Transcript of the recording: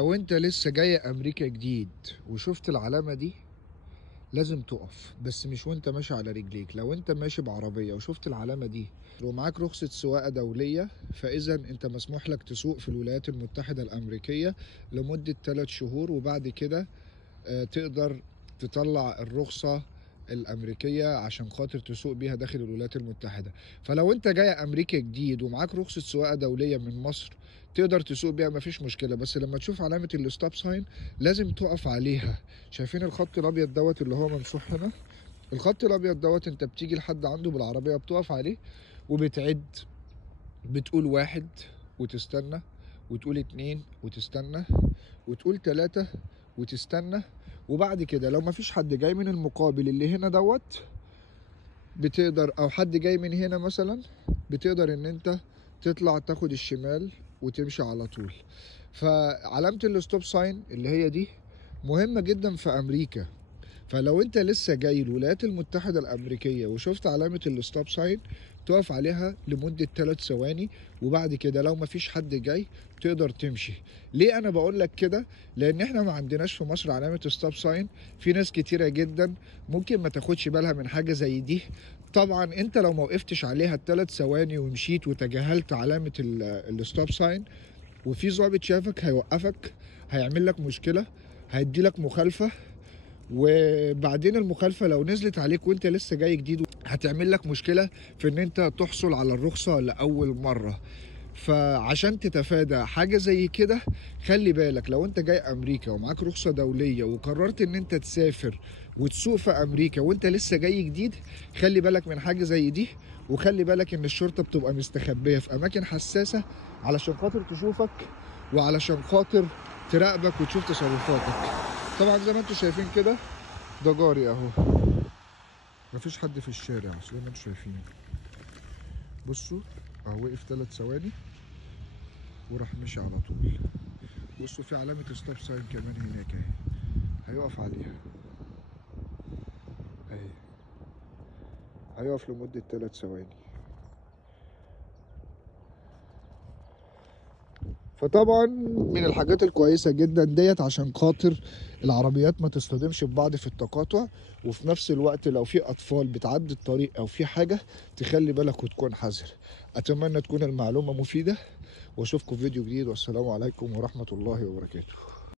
لو انت لسه جاي امريكا جديد وشفت العلامة دي لازم تقف، بس مش وانت ماشي على رجليك. لو انت ماشي بعربية وشفت العلامة دي ومعاك رخصة سواقة دولية، فاذا انت مسموح لك تسوق في الولايات المتحدة الامريكية لمدة 3 شهور، وبعد كده تقدر تطلع الرخصة الأمريكية عشان خاطر تسوق بيها داخل الولايات المتحدة. فلو انت جاي أمريكا جديد ومعاك رخصة سواقة دولية من مصر تقدر تسوق بيها، مفيش مشكلة. بس لما تشوف علامة الستوب ساين لازم تقف عليها. شايفين الخط الأبيض دوت اللي هو ممسوح هنا؟ الخط الأبيض دوت انت بتيجي لحد عنده بالعربية، بتقف عليه وبتعد، بتقول 1 وتستنى، وتقول 2 وتستنى، وتقول 3 وتستنى. وبعد كده لو مفيش حد جاي من المقابل اللي هنا دوت بتقدر، او حد جاي من هنا مثلا، بتقدر ان انت تطلع تاخد الشمال وتمشي على طول. فعلامة الستوب ساين اللي هي دي مهمة جدا في امريكا. فلو انت لسه جاي الولايات المتحدة الامريكية وشفت علامة الستوب ساين تقف عليها لمدة 3 ثواني، وبعد كده لو مفيش حد جاي تقدر تمشي. ليه انا بقول لك كده؟ لان احنا ما عندناش في مصر علامة ستوب ساين. في ناس كتيرة جدا ممكن ما تاخدش بالها من حاجة زي دي. طبعا انت لو ما وقفتش عليها ال3 ثواني ومشيت وتجاهلت علامة الستوب ساين، وفي ضابط شافك هيوقفك، هيعمل لك مشكلة، هيدي لك مخالفة. وبعدين المخالفة لو نزلت عليك وانت لسه جاي جديد هتعمل لك مشكلة في ان انت تحصل على الرخصة لأول مرة. فعشان تتفادى حاجة زي كده خلي بالك، لو انت جاي امريكا ومعاك رخصة دولية وقررت ان انت تسافر وتسوق في امريكا وانت لسه جاي جديد، خلي بالك من حاجة زي دي. وخلي بالك ان الشرطة بتبقى مستخبية في اماكن حساسة علشان خاطر تشوفك، وعلشان خاطر تراقبك وتشوف تصرفاتك. طبعا زي ما انتم شايفين كده ده جاري اهو، مفيش حد في الشارع زي ما انتم شايفين. بصوا اهو وقف 3 ثواني وراح مشي على طول. بصوا في علامة ستوب ساين كمان هناك اهي، هيقف عليها اهي، هيقف لمدة 3 ثواني. فطبعا من الحاجات الكويسة جدا ديت عشان خاطر العربيات ما تصطدمش ببعض في التقاطع، وفي نفس الوقت لو في أطفال بتعدي الطريق أو في حاجة تخلي بالك وتكون حذر. أتمنى تكون المعلومة مفيدة، واشوفكم في فيديو جديد، والسلام عليكم ورحمة الله وبركاته.